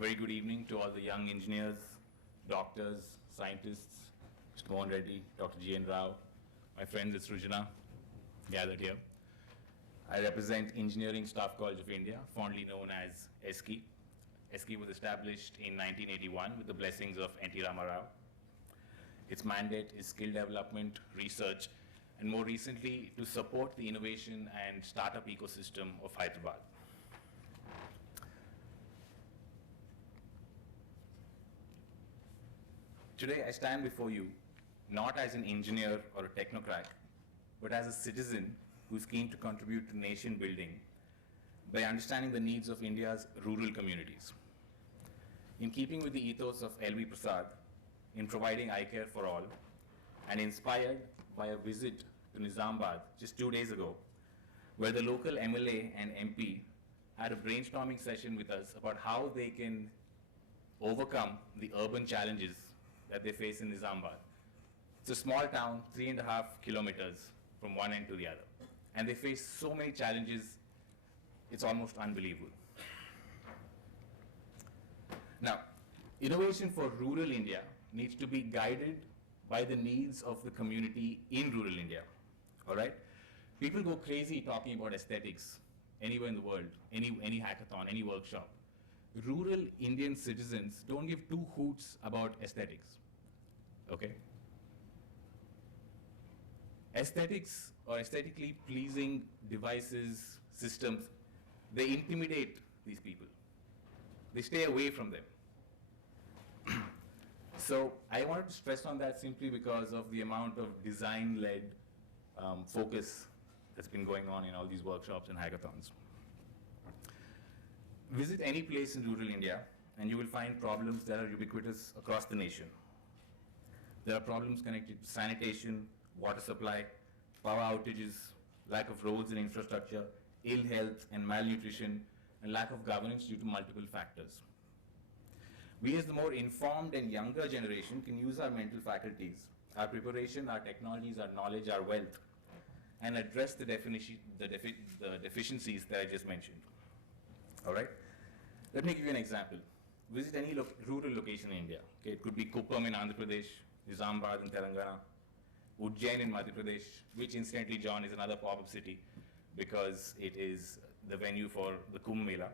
Very good evening to all the young engineers, doctors, scientists, Mr. Mohan, Reddy, Dr. G.N. Rao, my friends at Srujana, gathered here. I represent Engineering Staff College of India, fondly known as ESCI. ESCI was established in 1981 with the blessings of N.T. Rama Rao. Its mandate is skill development, research, and more recently, to support the innovation and startup ecosystem of Hyderabad. Today, I stand before you not as an engineer or a technocrat, but as a citizen who's keen to contribute to nation building by understanding the needs of India's rural communities. In keeping with the ethos of LV Prasad in providing eye care for all, and inspired by a visit to Nizamabad just 2 days ago, where the local MLA and MP had a brainstorming session with us about how they can overcome the urban challenges that they face in Nizamabad. It's a small town, 3.5 kilometers from one end to the other. And they face so many challenges, it's almost unbelievable. Now, innovation for rural India needs to be guided by the needs of the community in rural India, all right? People go crazy talking about aesthetics anywhere in the world, any hackathon, any workshop. Rural Indian citizens don't give two hoots about aesthetics, okay? Aesthetics or aesthetically pleasing devices, systems, they intimidate these people. They stay away from them. So I wanted to stress on that simply because of the amount of design-led focus that's been going on in all these workshops and hackathons. Visit any place in rural India and you will find problems that are ubiquitous across the nation. There are problems connected to sanitation, water supply, power outages, lack of roads and infrastructure, ill health and malnutrition, and lack of governance due to multiple factors. We as the more informed and younger generation can use our mental faculties, our preparation, our technologies, our knowledge, our wealth, and address the deficiencies that I just mentioned. All right? Let me give you an example. Visit any rural location in India. Okay? It could be Kuppam in Andhra Pradesh, Nizamabad in Telanagana, Ujjain in Madhya Pradesh, which incidentally, John, is another pop-up city because it is the venue for the Kumbh Mela,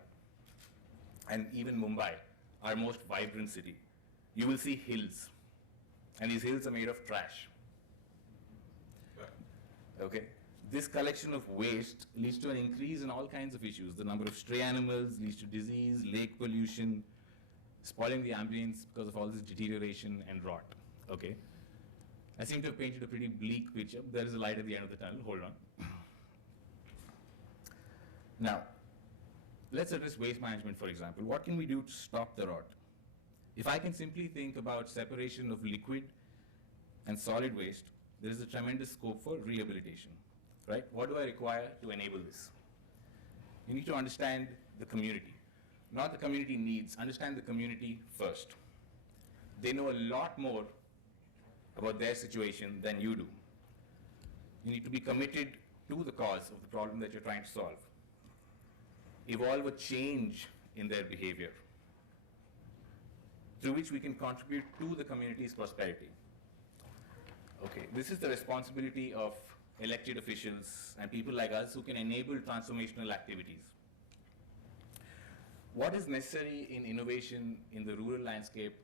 and even Mumbai, our most vibrant city. You will see hills, and these hills are made of trash. Okay? This collection of waste leads to an increase in all kinds of issues. The number of stray animals leads to disease, lake pollution, spoiling the ambience because of all this deterioration and rot. Okay? I seem to have painted a pretty bleak picture. There is a light at the end of the tunnel. Hold on. Now, let's address waste management, for example. What can we do to stop the rot? If I can simply think about separation of liquid and solid waste, there is a tremendous scope for rehabilitation, right? What do I require to enable this? You need to understand the community, not the community needs. Understand the community first. They know a lot more about their situation than you do. You need to be committed to the cause of the problem that you're trying to solve. Evolve a change in their behavior through which we can contribute to the community's prosperity. Okay, this is the responsibility of elected officials and people like us who can enable transformational activities. What is necessary in innovation in the rural landscape,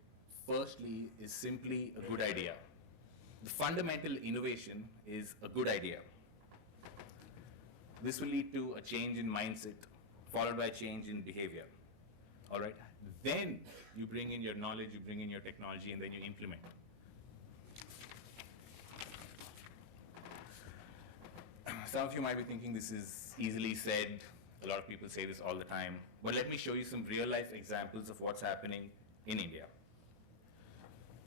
firstly, is simply a good idea. The fundamental innovation is a good idea. This will lead to a change in mindset, followed by a change in behavior. All right? Then you bring in your knowledge, you bring in your technology, and then you implement. Some of you might be thinking this is easily said. A lot of people say this all the time. But let me show you some real-life examples of what's happening in India.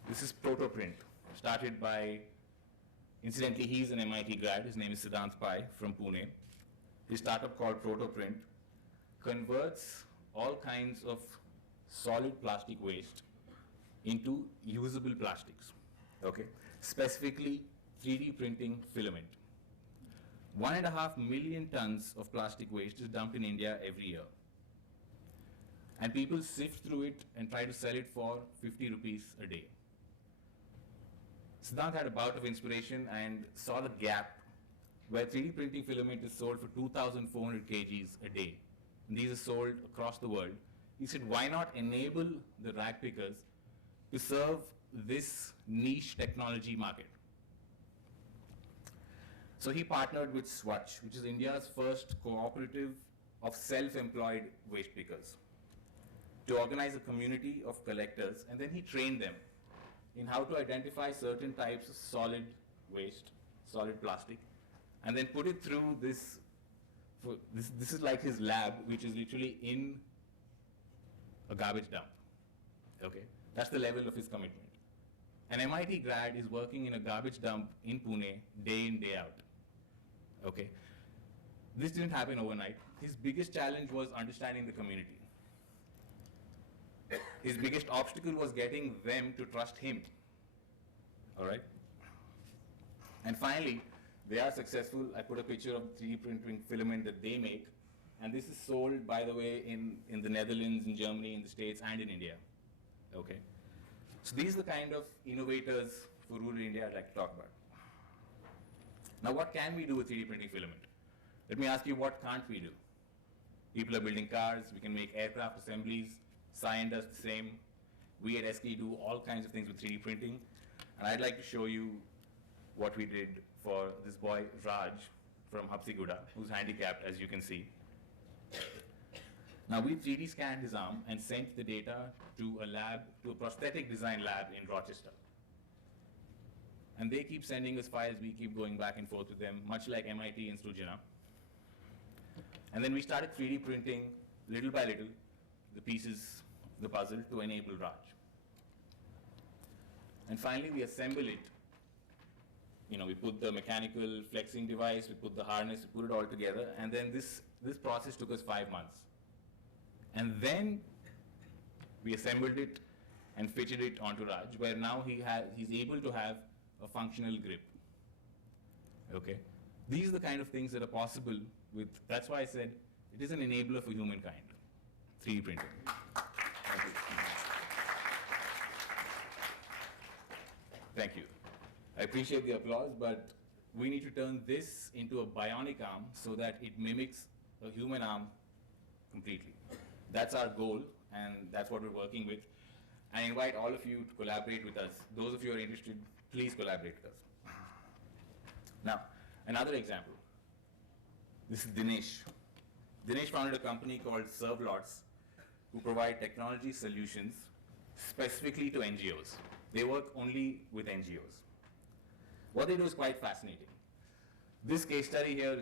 This is Protoprint, started by, incidentally, he's an MIT grad. His name is Siddhant Pai from Pune. His startup called Protoprint converts all kinds of solid plastic waste into usable plastics, okay? Specifically, 3D printing filament. 1.5 million tons of plastic waste is dumped in India every year. And people sift through it and try to sell it for 50 rupees a day. Siddhant had a bout of inspiration and saw the gap where 3D printing filament is sold for 2,400 kgs a day. And these are sold across the world. He said, why not enable the rag pickers to serve this niche technology market? So he partnered with Swatch, which is India's first cooperative of self-employed waste pickers, to organize a community of collectors, and then he trained them in how to identify certain types of solid waste, solid plastic, and then put it through this. This is like his lab, which is literally in a garbage dump. Okay, that's the level of his commitment. An MIT grad is working in a garbage dump in Pune day in, day out. Okay, this didn't happen overnight. His biggest challenge was understanding the community. His biggest obstacle was getting them to trust him. All right? And finally, they are successful. I put a picture of 3D printing filament that they make. And this is sold, by the way, in the Netherlands, in Germany, in the States, and in India. Okay? So these are the kind of innovators for rural India I'd like to talk about. Now, what can we do with 3D printing filament? Let me ask you, what can't we do? People are building cars. We can make aircraft assemblies. CYIENT does the same. We at ESCI do all kinds of things with 3D printing. And I'd like to show you what we did for this boy, Raj, from Hapsiguda, who's handicapped, as you can see. Now, we 3D scanned his arm and sent the data to a lab, to a prosthetic design lab in Rochester. And they keep sending us files. We keep going back and forth with them, much like MIT and Srujana. And then we started 3D printing, little by little, the pieces, the puzzle, to enable Raj. And finally, we assemble it. You know, we put the mechanical flexing device, we put the harness, we put it all together, and then this process took us 5 months. And then we assembled it and fitted it onto Raj, where now he's able to have a functional grip. Okay? These are the kind of things that are possible with, that's why I said it is an enabler for humankind, 3D printing. Thank you. Thank you. I appreciate the applause, but we need to turn this into a bionic arm so that it mimics a human arm completely. That's our goal, and that's what we're working with. I invite all of you to collaborate with us. Those of you who are interested, please collaborate with us. Now, another example. This is Dinesh. Dinesh founded a company called Servlots, who provide technology solutions specifically to NGOs. They work only with NGOs. What they do is quite fascinating. This case study here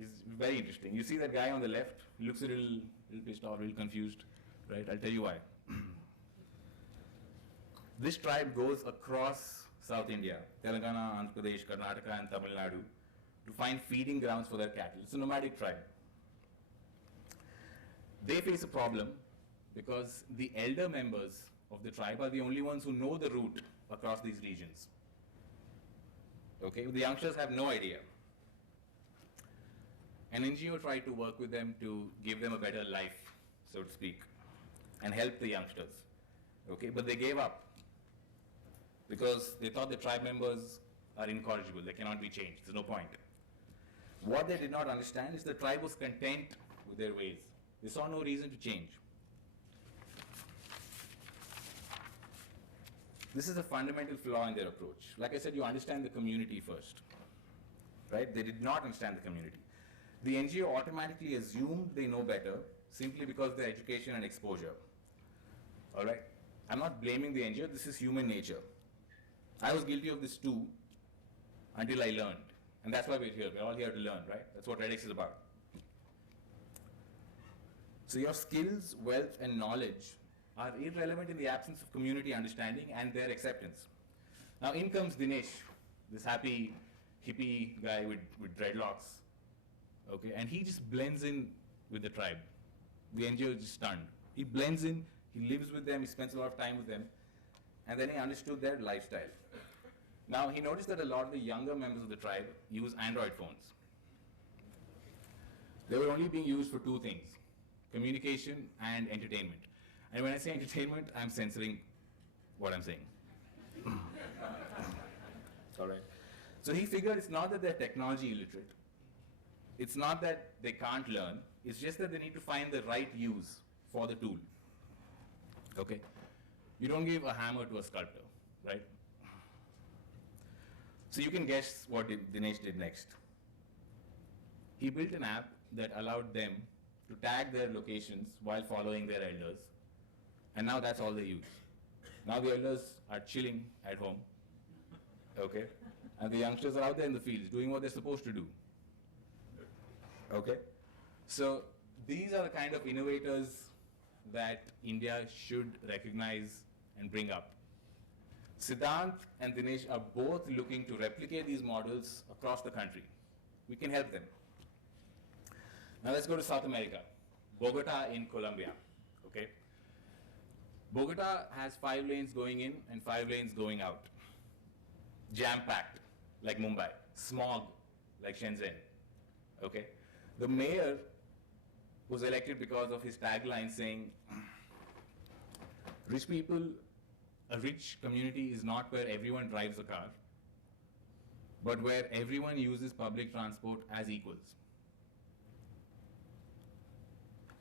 is very interesting. You see that guy on the left, he looks a little pissed off, a little confused, right? I'll tell you why. This tribe goes across South India, Telanagana, Andhra Pradesh, Karnataka, and Tamil Nadu, to find feeding grounds for their cattle. It's a nomadic tribe. They face a problem because the elder members of the tribe are the only ones who know the route across these regions. Okay, the youngsters have no idea. An NGO tried to work with them to give them a better life, so to speak, and help the youngsters. Okay, but they gave up because they thought the tribe members are incorrigible, they cannot be changed, there's no point. What they did not understand is the tribe was content with their ways. They saw no reason to change. This is a fundamental flaw in their approach. Like I said, you understand the community first, right? They did not understand the community. The NGO automatically assumed they know better simply because of their education and exposure. All right? I'm not blaming the NGO, this is human nature. I was guilty of this too until I learned. And that's why we're here. We're all here to learn, right? That's what RedX is about. So your skills, wealth, and knowledge are irrelevant in the absence of community understanding and their acceptance. Now in comes Dinesh, this happy hippie guy with dreadlocks. Okay, and he just blends in with the tribe. The NGO is just stunned. He blends in, he lives with them, he spends a lot of time with them, and then he understood their lifestyle. Now he noticed that a lot of the younger members of the tribe use Android phones. They were only being used for two things, communication and entertainment. And when I say entertainment, I'm censoring what I'm saying. All right. So he figured it's not that they're technology illiterate. It's not that they can't learn. It's just that they need to find the right use for the tool. Okay? You don't give a hammer to a sculptor, right? So you can guess what Dinesh did next. He built an app that allowed them to tag their locations while following their elders. And now that's all they use. Now the elders are chilling at home, okay? And the youngsters are out there in the fields doing what they're supposed to do, okay? So these are the kind of innovators that India should recognize and bring up. Siddhant and Dinesh are both looking to replicate these models across the country. We can help them. Now let's go to South America, Bogota in Colombia, okay? Bogota has 5 lanes going in and 5 lanes going out. Jam-packed, like Mumbai. Smog, like Shenzhen, okay? The mayor was elected because of his tagline saying, a rich community is not where everyone drives a car, but where everyone uses public transport as equals.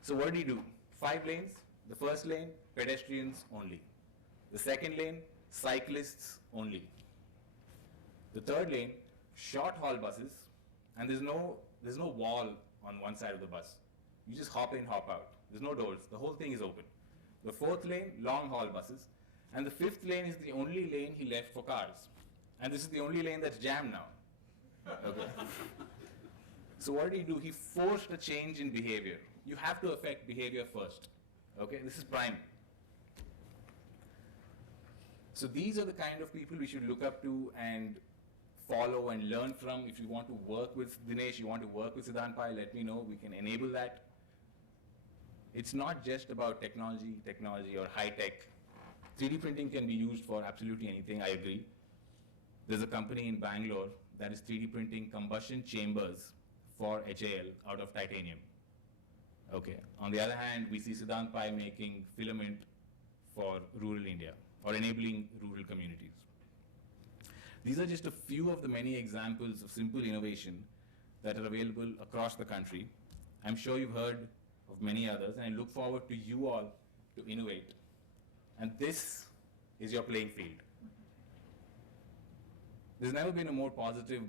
So what did he do? 5 lanes. The first lane, pedestrians only. The second lane, cyclists only. The third lane, short-haul buses, and there's no wall on one side of the bus. You just hop in, hop out. There's no doors. The whole thing is open. The fourth lane, long-haul buses, and the fifth lane is the only lane he left for cars. And this is the only lane that's jammed now. Okay. So what did he do? He forced a change in behavior. You have to affect behavior first. Okay, this is prime. So these are the kind of people we should look up to and follow and learn from. If you want to work with Dinesh, you want to work with Siddhant Pai, let me know. We can enable that. It's not just about technology or high tech. 3D printing can be used for absolutely anything, I agree. There's a company in Bangalore that is 3D printing combustion chambers for HAL out of titanium. Okay. On the other hand, we see Siddhant Pai making filament for rural India or enabling rural communities. These are just a few of the many examples of simple innovation that are available across the country. I'm sure you've heard of many others, and I look forward to you all to innovate. And this is your playing field. There's never been a more positive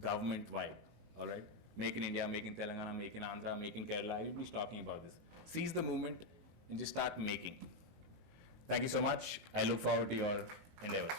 government vibe, all right? Make in India, make in Telangana, make in Andhra, make in Kerala. Everybody's talking about this. Seize the movement and just start making. Thank you so much. I look forward to your endeavors.